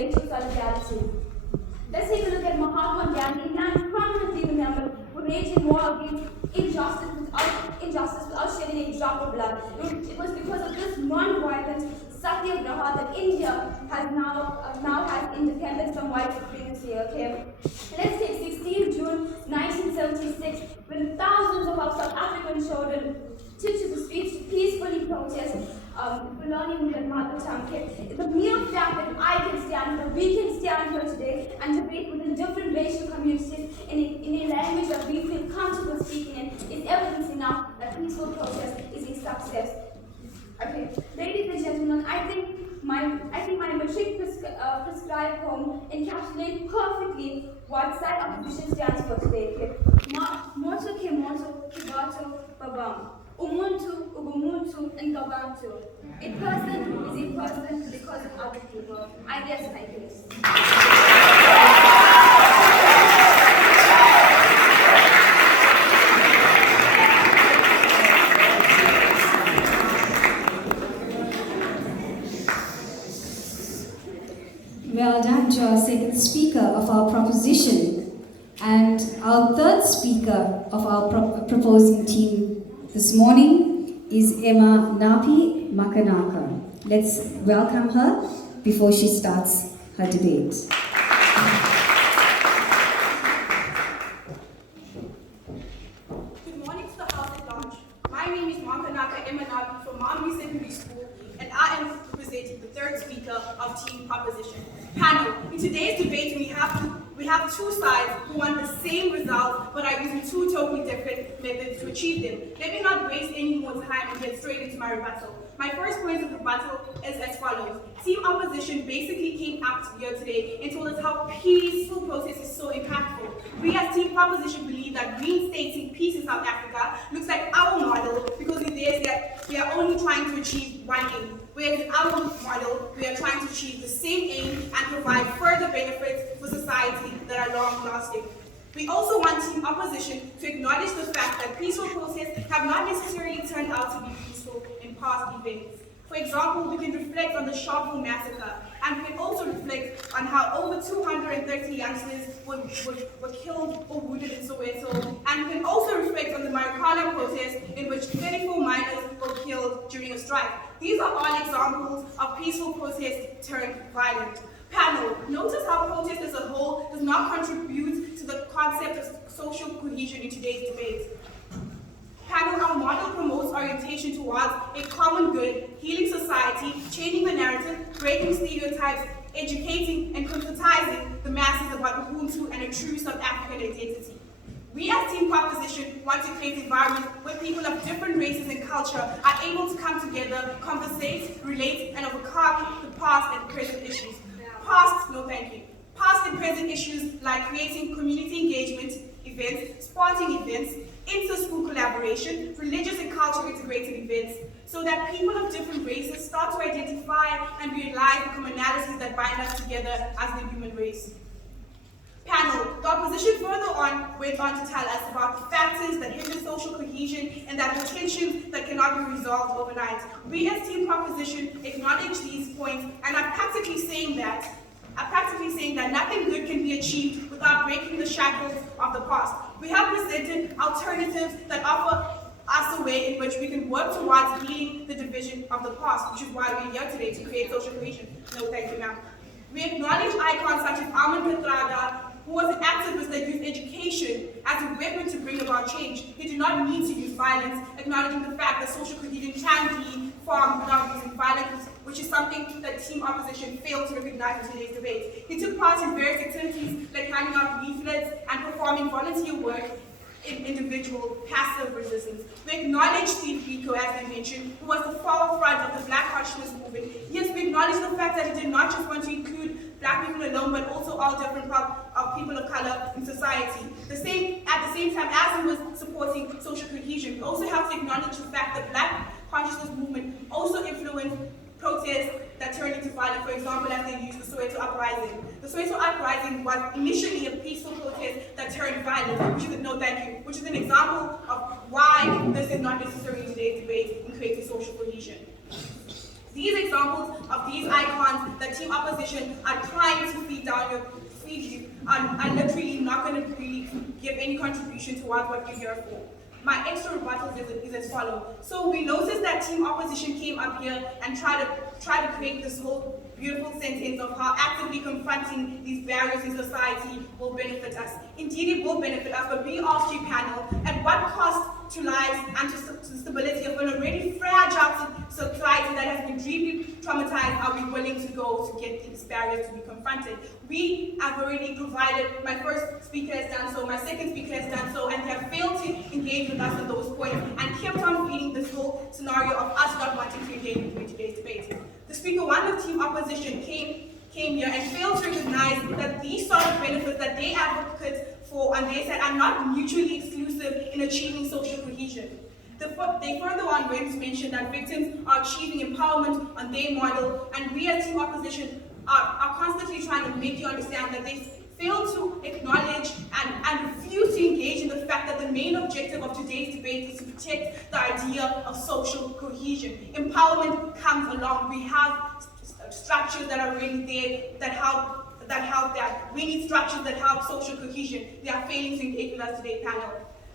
racial solidarity. Let's take a look at Mahatma Gandhi, man prominently remembered for waging war against injustice without shedding a drop of blood. It was because of this non-violent satyagraha that India has now has independence from white supremacy. Okay, let's take 16 June 1976, when thousands of our South African children took to the streets to peacefully protest learning their mother tongue. Okay? The mere fact that I can stand here, we can stand here today and debate within different racial communities in a language that we feel comfortable speaking in is evidence enough that peaceful protest is a success. Okay, ladies and gentlemen, I think my matric prescribed poem encapsulates perfectly what side opposition stands for today. Okay? Moto ke moto, kibato, babam. Umuntu, ubumuntu, and gabantu. A person is a person because of other people. I guess like this. Well done to our second speaker of our proposition. And our third speaker of our proposing team this morning is Emma Napi Makanaka. Let's welcome her before she starts her debate. Good morning to the House at large. My name is Makanaka Emma Napi from Mamri Secondary School, and I am representing the third speaker of Team Proposition. Panel, in today's debate we have two sides who want the same results but are using two totally different methods to achieve them. Let me not waste any more time and get straight into my rebuttal. My first point of rebuttal is as follows. Team Opposition basically came out here today and told us how peaceful protest is so impactful. We as Team Proposition believe that reinstating peace in South Africa looks like our model because in theirs we are only trying to achieve one aim. Whereas in our model, we are trying to achieve the same aim and provide further benefits for society that are long-lasting. We also want Team Opposition to acknowledge the fact that peaceful protests have not necessarily turned out to be peaceful in past events. For example, we can reflect on the Sharpeville massacre, and we can also reflect on how over 230 youngsters were killed or wounded in Soweto, and we can also reflect on the Marikana protest in which 34 miners were killed during a strike. These are all examples of peaceful protest turned violent. Panel, notice how protest as a whole does not contribute to the concept of social cohesion in today's debate. Panel, our model promotes orientation towards a common good, healing society, changing the narrative, breaking stereotypes, educating and conscientizing the masses about Ubuntu and a true South African identity. We as Team Proposition want to create an environment where people of different races and culture are able to come together, conversate, relate, and overcome the past and present issues. Past and present issues like creating community engagement events, sporting events, inter-school collaboration, religious and cultural integrated events, so that people of different races start to identify and realize the commonalities that bind us together as the human race. Panel, the opposition further on went on to tell us about the factors that hinder social cohesion and that the tensions that cannot be resolved overnight. We as Team Proposition acknowledge these points and are practically saying that nothing good can be achieved without breaking the shackles of the past. We have presented alternatives that offer us a way in which we can work towards healing the division of the past, which is why we're here today to create social cohesion. No, thank you, ma'am. We acknowledge icons such as Armand Petrada, who was an activist that used education as a weapon to bring about change. He did not need to use violence, acknowledging the fact that social cohesion can be formed without using violence, which is something that Team Opposition failed to recognize in today's debate. He took part in various activities like handing out leaflets and performing volunteer work in individual passive resistance. We acknowledge Steve Biko, as I mentioned, who was the forefront of the Black consciousness movement. Yes, we acknowledge the fact that he did not just want to include Black people alone, but also all different people of color in society. At the same time as he was supporting social cohesion, we also have to acknowledge the fact that Black consciousness movement also influenced protests that turned into violence, for example, as they used the Soweto uprising. The Soweto uprising was initially a peaceful protest that turned violent, which is an example of why this is not necessary in today's debate in creating social cohesion. These examples of these icons that team opposition are trying to feed you are literally not going to really give any contribution towards what you're here for. My extra rebuttal is as follows. So we noticed that team opposition came up here and tried to create this whole beautiful sentence of how actively confronting these barriers in society will benefit us. Indeed, it will benefit us, but we ask you, panel, at what cost to lives and to the stability of an already fragile society that has been deeply traumatized are we willing to go to get these barriers to be confronted? We have already provided, my first speaker has done so, my second speaker has done so, and they have failed to engage with us on those points and kept on feeding this whole scenario of us not wanting to engage in today's debate. The speaker one of team opposition came here and failed to recognize that these sort of benefits that they advocate for on their side are not mutually exclusive in achieving social cohesion. They further on went to mention that victims are achieving empowerment on their model, and we as team opposition are constantly trying to make you understand that they fail to acknowledge and refuse to engage in the fact that the main objective of today's debate is to protect the idea of social cohesion. Empowerment comes along. We have structures that are really there that help that. We need structures that help social cohesion. They are failing to engage with us today, panel.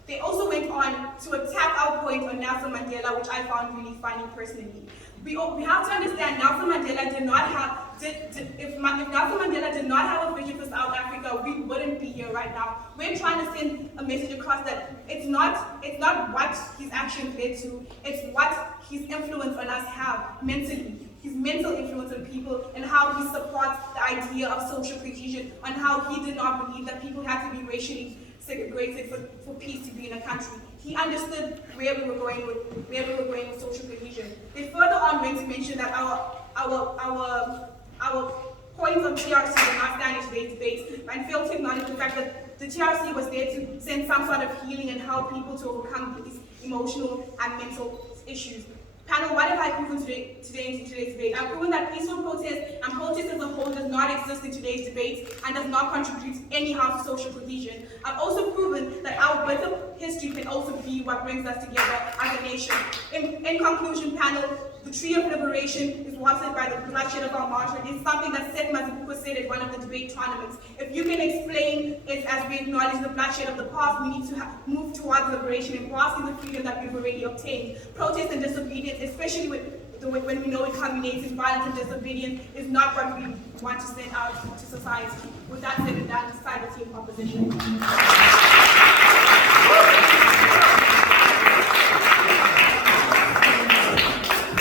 They also went on to attack our point on Nelson Mandela, which I found really funny personally. We have to understand Nelson Mandela did not have, if Nelson Mandela did not have a vision for South Africa, we wouldn't be here right now. We're trying to send a message across that it's not what his actions led to, it's what his influence on us have mentally. His mental influence on people and how he supports the idea of social cohesion, and how he did not believe that people had to be racially segregated for peace to be in a country. He understood where we were going with social cohesion. They further on went to mention that our points of TRC were not stand in today's debate, and failed to acknowledge the fact that the TRC was there to send some sort of healing and help people to overcome these emotional and mental issues. Panel, what have I proven today in today's debate? I've proven that peaceful protest and protest as a whole does not exist in today's debate and does not contribute anyhow to social cohesion. I've also proven that our bit of history can also be what brings us together as a nation. In conclusion, panel, the tree of liberation is watered by the bloodshed of our martyrs. It's something that Seth Mazibuko said at one of the debate tournaments. If you can explain it as we acknowledge the bloodshed of the past, we need to move towards liberation and grasping the freedom that we've already obtained. Protest and disobedience, especially when we know it culminates in violence and disobedience, is not what we want to send out to society. With that said and done, cyber team opposition.